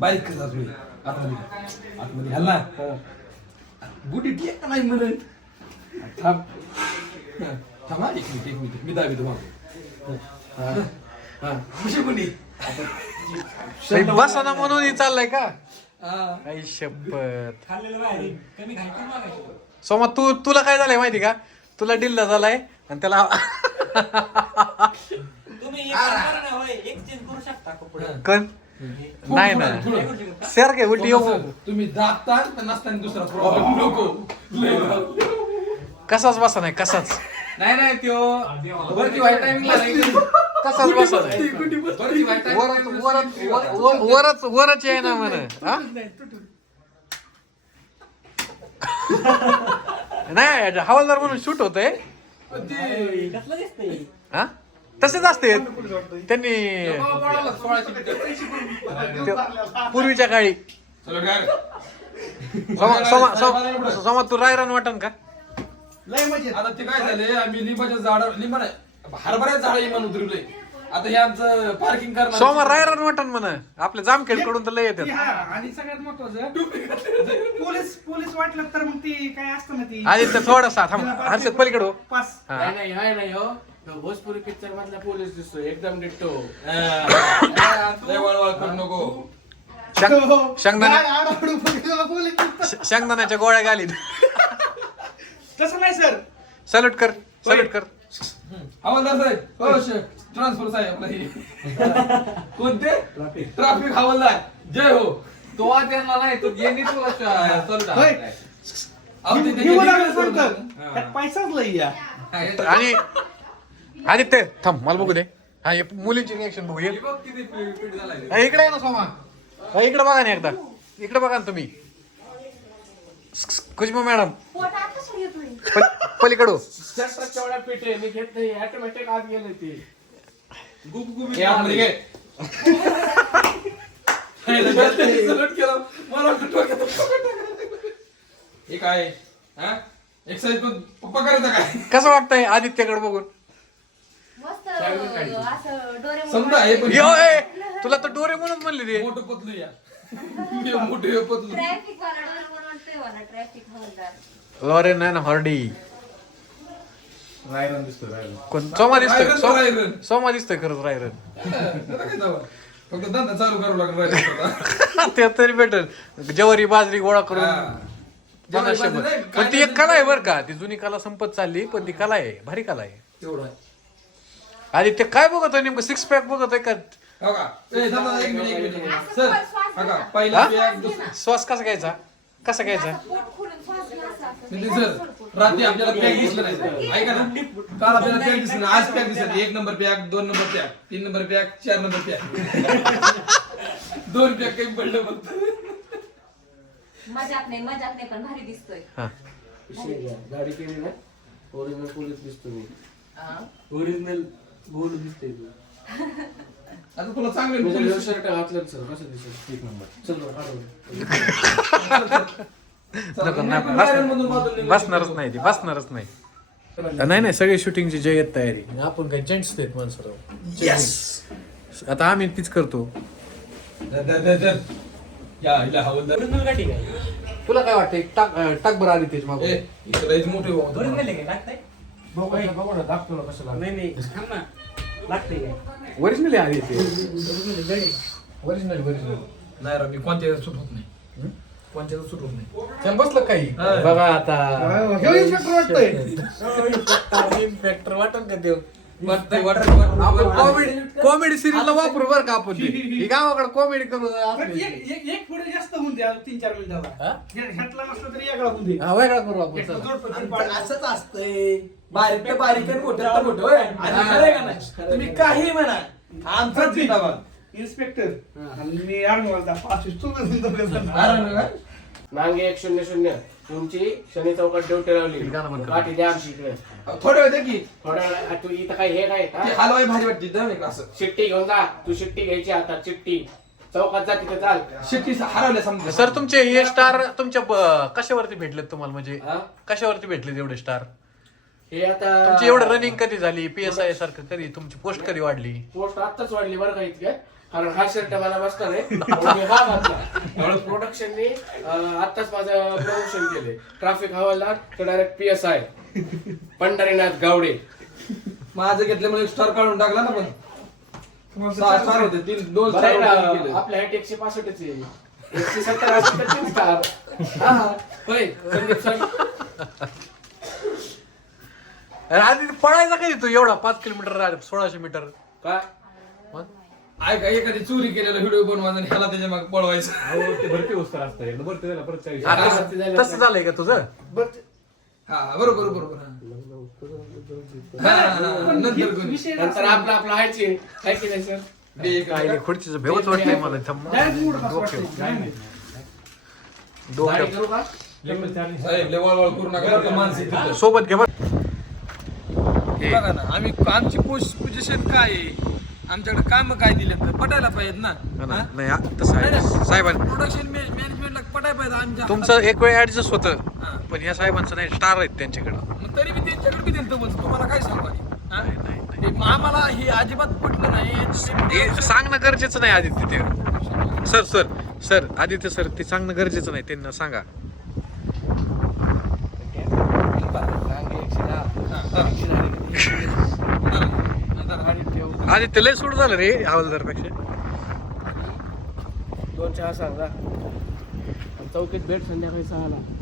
बारीक कसा असू आतमध्ये. आतमध्ये. हल्ला बुटी टेक नाही म्हणून? थांब. थांब एक मिनिट एक मिनिट. मी दाबी तुम्हाला. हा. बुटी बसा ना म्हणून हे चाललंय का? हा. आई शपथ. सोमा तू तुला काय झालंय माहिती का? तुला डिल्ला झालाय आणि त्याला कण? नाही ना. सर काय उलटी येऊ. तुम्ही दाबता तर नसताना दुसरा प्रॉब्लेम नको. लय झालं. कसाच बसा नाही कसाच. नाही नाही त्यो. वरती वाईट टायमिंगला कसाच बसा नाही. वरती वाईट वरच वरच वर- वरच वरच आहे ना म्हण. हा? नाही हवालदार म्हणून शूट होतंय. कसलं दिसतंय? हा? तसेच असते. त्यांनी पूर्वीच्या काळी. चलो काय सोमा सोमा सोमा सोमा तू रायरान वाटन का? आता ते काय झाले? आम्ही लिंबाच्या झाड लिंबा नाही हरभऱ्याचं झाड इमान उतरवलंय. आता हे आमचं पार्किंग करणार. सोमा रायरान वाटन म्हण. आपल्या जामखेडकडून तर लय येतात. ती हा आणि सगळ्यात महत्वाचं पोलीस पोलीस वाटलं तर मग ती काय असतं ना ती? आधी ते थोडासा थांब. हर्षद पलीकडे हो. पास. नाही नाही हो. तो भोजपुरी पिक्चर मधला पोलीस दिसतोय. एकदम डिट्टो. लय वळवळ करू नको. शेंग- शेंगदाणा. श- शेंगदाण्याच्या गोळ्या घालीत तसं नाही सर सल्यूट कर सल्यूट कर. हवालदार साहेब हो ट्रान्सफर साहेब आपला हे. कोणते? ट्रॅफिक हवालदार. जय हो. तो त्यांना नाही तो यांनी तुला चालू होय. अहो, ते- ते- त्यात पैसाच लई या आणि आदित्य थांब मला बघू दे हा हे मुलींची रिएक्शन बघू ये. हे इकडे आहे ना सोमा हा, इकडे बघा ना एकदा इकडे बघा ना तुम्ही कुजमा मॅडम पोट आता सुरू येतोय पल- पलीकडू ट्रॅक्टरच्या एवढ्या पेट आहे मी घेत नाही ऑटोमॅटिक आत गेले ते गुबगुबीत आतमध्ये घे. सलूट केलं. मला वाटलं डोक्यात पकड. हे काय एक्सरसाइज पप्पा करायचा काय कसं वाटतंय आदित्यकडे बघून समजा हे पण यो ए, तुला तर डोरे म्हणून म्हणले ते. मोठं पतलू या. मोठं पतलू. ट्रॅफिक वाला डोरे ट्रॅफिक लॉरेन हॉर्डी. रायरन दिसतोय रायरन कोण? सोमा दिसतोय सोमा- दिसतोय खरंच रायरन? फक्त धंदा चालू करावं लागेल. ते तरी भेटल. ज्वारी बाजरी गोळा करून. पण ती एक कला आहे बरं का. ती जुनी कला संपत चालली पण ती कला आहे. भारी कला आहे. तेवढं आहे. आणि ते काय बघत आहे नेमकं? सिक्स पॅक बघत आहे का? हो का? ए, थांबा, एक मिनिट, एक मिनिट. सर, हा का? हा? पहिला दुसरा- श्वास कसा घ्यायचा? कसा घ्यायचा? पोट खोलून श्वास घ्या असं असं. म्हणजे सर रात्री आपल्याला पॅक दिसलं नाही सर. ऐका ना. काल आपल्याला पॅक दिसलं नाही. आज पॅक दिसत एक नंबर पॅक दोन नंबर पॅक तीन नंबर पॅक चार नंबर पॅक दोन पॅक काही पडलं फक्त. मजाक नाही मजाक नाही पण भारी दिसतोय. हा. गाडी केली ना? ओरिजिनल पोलीस दिसतो मी. ओरिजिनल गोल दिसतंय आता तुला चांगले म्हणजे पोलीस- शर्ट घातलं सर कसं दिसत एक नंबर. चल बरं, काढू. नको नाही मधून बाजूला बसणारच नाही ती बसणारच नाही. नाही नाही सगळे शूटिंगची जय आहेत तयारी. आपण काही जेंट्स देत माणसं आता आम्ही तीच करतो. काय तुला काय वाटतं टाक टाक बरं आधी ए मागं. मोठे भाऊ आहे काय बघू आता, बघू ना दाखतो ना कसं लागलं. नाही नाही थांब ना. ओरिजिनल आहे आधी ते ओरिजिनल ओरिजिनल नाही राव, मी कोणत्या सूट होत नाही. कोणत्या सूट होत नाही. त्याला बसलं काही. बघा आता. इन्स्पेक्टर वाटतोय. इन्स्पेक्टर वाटन का देव. आपण कॉमेडी कॉमेडी सिरीजला वापरू बरं का आपण ते. ही गावाकडे कॉमेडी करू पण असली. एक एक- एक पुढे जास्त होऊन द्या तीन चार मिनिटाला ह्यातला नसलं तरी वेगळा होऊन दे. हा वेगळा करू आपण चला. असंच असतंय. बारीक ते बारीक आणि मोठं तर मोठं होय. आणि खरं आहे का नाही? तुम्ही काही म्हणा. आमचाच जिंदाबाद इन्स्पेक्टर मी पाच काय? नांगे एक शून्य शून्य. तुमची शनी चौकात ड्युटी लावली. गाठी द्या आमची इकडे. थोडं दे की. थोड्या वेळा तू इथं काही हे नाही ती का हलवाई भारी वाटते दम एक असं? चिठ्ठी घेऊन जा. तू चिठ्ठी घ्यायची आता चिठ्ठी चौकात जा तिथे चाल. शेती हरवल्या समजा. सर तुमचे हे स्टार तुमच्या ब- कशावरती भेटलेत तुम्हाला? म्हणजे हा? कशावरती भेटलेत एवढे स्टार हे आता तुमची एवढं रनिंग कधी झाली? पी एस आय सारखं कधी? तुमची पोस्ट कधी वाढली? पोस्ट आत्ताच वाढली बरं का इतक्या कारण हा शर्ट मला बसणार आहे. म्हणून मी हा घातला. प्रोडक्शनने आताच माझं प्रमोशन केले ट्रॅफिक हवालदार तर direct P S I Pandharinath Gawade. माझं घेतल्यामुळे स्टार काढून टाकला ना पण. सहा स्टार होते. तीन दोन बरं आहे स्टार ना, केले आपल्या हाईट एकशे पासष्टच आहे. एकशे सत्तर असेल तर तीन स्टार हा. होय संदीप सर. अरे आधी पळायचा कधी तू? एवढा पाच किलोमीटर सोळाशे मीटर. काय मग? ऐका एखादी चोरी केलेला व्हिडिओ बनवायचा आणि ह्याला त्याच्यामागे पळवायचं? हा, तसं- तसं झालंय का तुझं? हा बरोबर बरोबर हा. हा, हा, हा, नंतर करू. नंतर आपलं आपलं हायचे काय केलंय सर? ते एक- काय नाही, खुर्चीचं भेवच वाटतंय मला. थांब. Direct मूड कसं डोक्यावर. वाटतंय? डोक्यावर. करू का? साहेब लय वळवळ करू नका. बरं का? मानसिक तिथं. सोबत घे बरं. बघा ना आम्ही आमची पोझिशन काय आहे? आमच्याकडे काम काय दिले तर पटायला पाहिजेत ना? हा नाही तसं आहे. साहेबांनी प्रोडक्शन मॅनेजमेंटला पटायला पाहिजे आमच्या तुमचं एक वेळ ऍडजस्ट होतं हा. पण या साहेबांचं नाही स्टार आहेत त्यांच्याकडं. मग तरी मी त्यांच्याकडे बी दिलं बोलतो तुम्हाला काय सांगू आधी? हा? नाही, नाही, नाही. ते आम्हाला हे अजिबात पटलं नाही. हे सांगणं गरजेचं नाही आदित्य ते. Sir sir sir Aditya sir ते सांगणं गरजेचं नाही त्यांना सांगा. आधी लय सूट झालं रे हवालदारपेक्षा दोन चहा सांगा. चौकीत भेट संध्याकाळी सहाला.